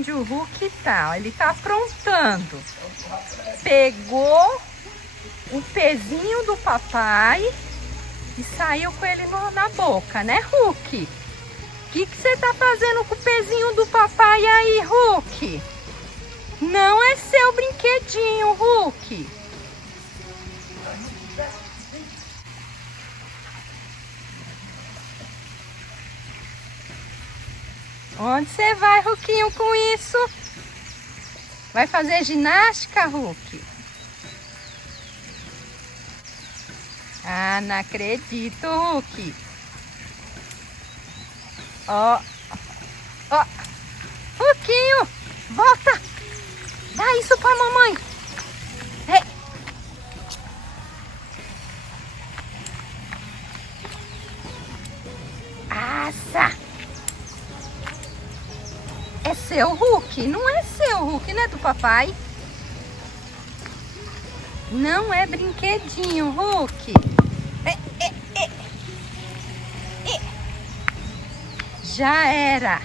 onde o Hulk tá. Ele tá aprontando. Pegou o pezinho do papai e saiu com ele na boca, né, Hulk? O que você tá fazendo com o pezinho do papai aí, Hulk? Não é seu brinquedinho, Hulk. Onde você vai, Hulkinho, com isso? Vai fazer ginástica, Hulk? Ah, não acredito, Hulk. Ó, ó. Hulkinho, volta. Dá isso pra mamãe. Ei. Assa. É seu, Hulk? Não é seu, Hulk, né, do papai? Não é brinquedinho, Hulk. Já era.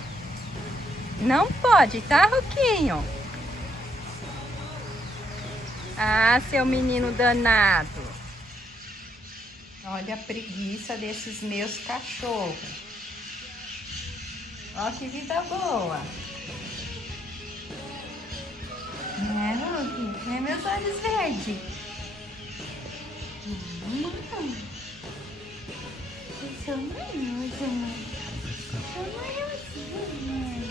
Não pode, tá, Hulkinho? Ah, seu menino danado. Olha a preguiça desses meus cachorros. Ó que vida boa. Né, Hulk? Né, meus olhos verdes? Eu sou manhoso, mãe. Sou manhosinho, mãe.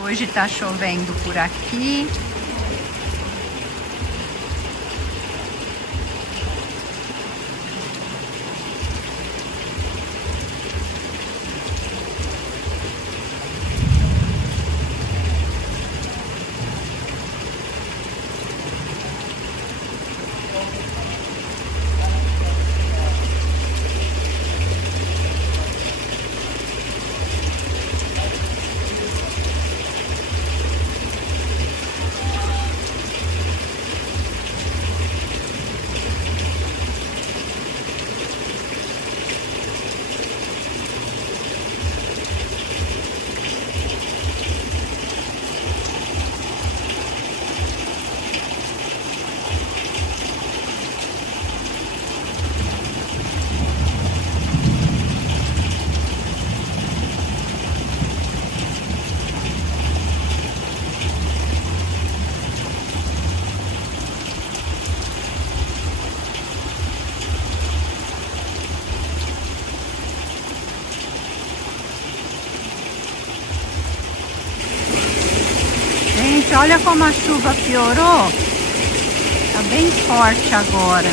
Hoje tá chovendo por aqui. Gente, olha como a chuva piorou. Tá bem forte agora.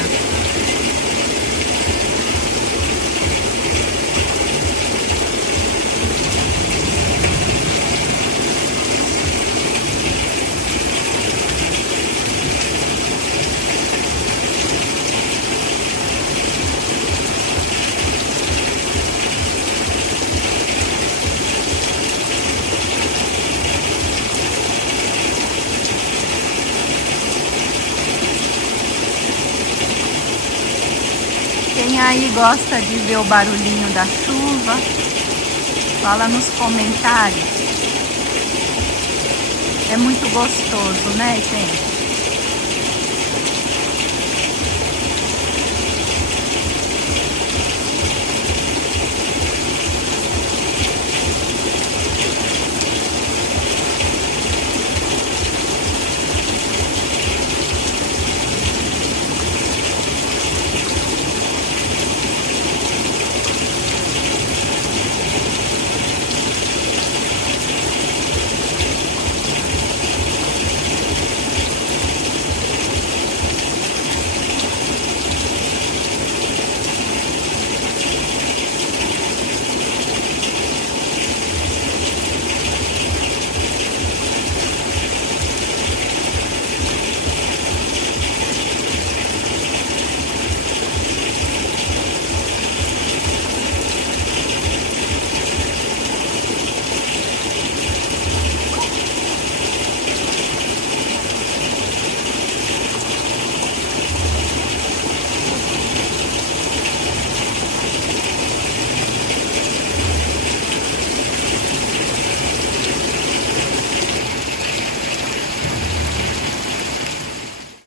Quem aí gosta de ver o barulhinho da chuva, fala nos comentários. É muito gostoso, né, gente?